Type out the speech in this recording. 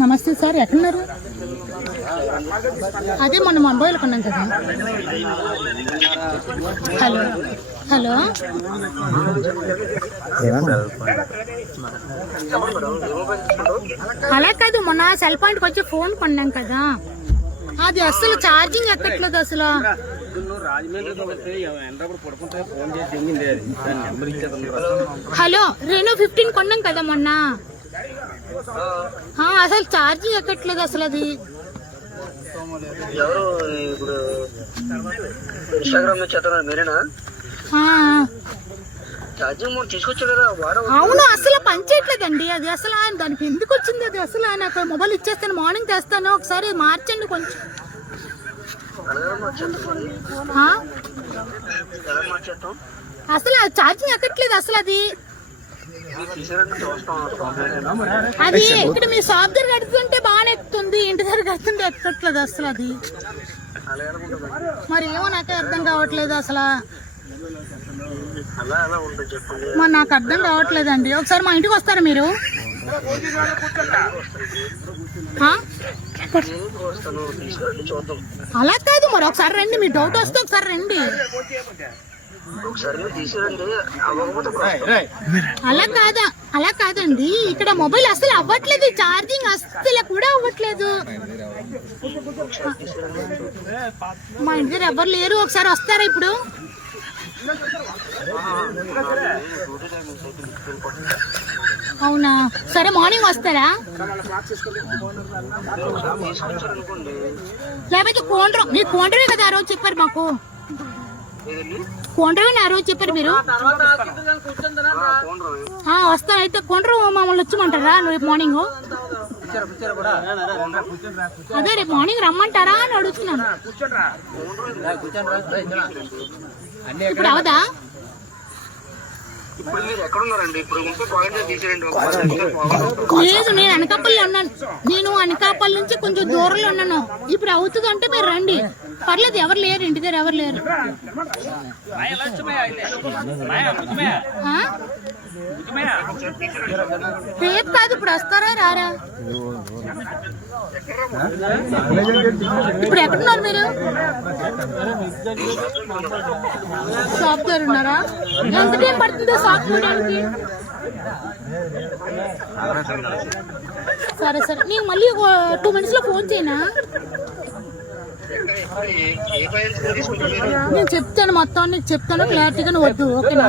నమస్తే సార్, ఎక్కడున్నారు? అదే మొన్న మొబైల్ కొన్నాం కదా. హలో హలో, అలా కాదు, మొన్న సెల్ పాయింట్కి వచ్చి ఫోన్ కొన్నాం కదా, అది అసలు ఛార్జింగ్ ఎక్కట్లేదు అసలు. హలో, రెనో 15 కొన్నాం కదా మొన్న, అసలు ఛార్జింగ్ ఎక్కట్లేదు అసలు. అది అవును, అసలు పనిచేయట్లేదండి అది. అసలు దానికి ఎందుకు వచ్చింది అది? అసలు నాకు మొబైల్ ఇచ్చేస్తాను, మార్నింగ్ తెస్తాను, ఒకసారి మార్చండి కొంచెం. అసలు ఛార్జింగ్ ఎక్కట్లేదు అసలు. అది ఇక్కడ మీ షాప్ దగ్గర కడుతుంటే బాగానే ఎక్కుతుంది, ఇంటి దగ్గర కడుతుంటే ఎక్కట్లేదు అసలు. అది మరి ఏమో నాకే అర్థం కావట్లేదు అసలు. మరి నాకు అర్థం కావట్లేదండి. ఒకసారి మా ఇంటికి వస్తారా మీరు? అలా కాదు, మరి ఒకసారి రండి, మీ డౌట్ వస్తే ఒకసారి రండి. అలా కాదండి, ఇక్కడ మొబైల్ అసలు అవ్వట్లేదు, ఛార్జింగ్ అసలు కూడా అవ్వట్లేదు. మా ఇంటి దగ్గర ఎవరు లేరు, ఒకసారి వస్తారా ఇప్పుడు? అవునా, సరే మార్నింగ్ వస్తారా? లేకపోతే కోండ్రం, మీరు కోండ్రమే కదా ఆ రోజు చెప్పారు మాకు. కోండ్రమే ఆ రోజు చెప్పారు మీరు. వస్తాను అయితే, కోండ్రం మమ్మల్ని వచ్చమంటారా రేపు మార్నింగ్? అదే రేపు మార్నింగ్ రమ్మంటారా అని అడుగుతున్నాను. ఇప్పుడు అవదా? లేదు, నేను అనకాపల్లి ఉన్నాను. నేను అనకాపల్లి నుంచి కొంచెం దూరంలో ఉన్నాను. ఇప్పుడు అవుతుంది అంటే మీరు రండి, పర్లేదు. ఎవరు లేరు ఇంటి దగ్గర, ఎవరు లేరు. రేపు కాదు, ఇప్పుడు వస్తారా రారా? ఇప్పుడు ఎక్కడున్నారు మీరు? షాప్ దగ్గర ఉన్నారా? ఎంత టైం పడుతుందో షాప్ చూడడానికి? సరే సరే, నేను మళ్ళీ 2 minutes లో ఫోన్ చేయనా? నేను చెప్తాను, మొత్తం నీకు చెప్తాను క్లారిటీగా, వద్దు ఓకేనా?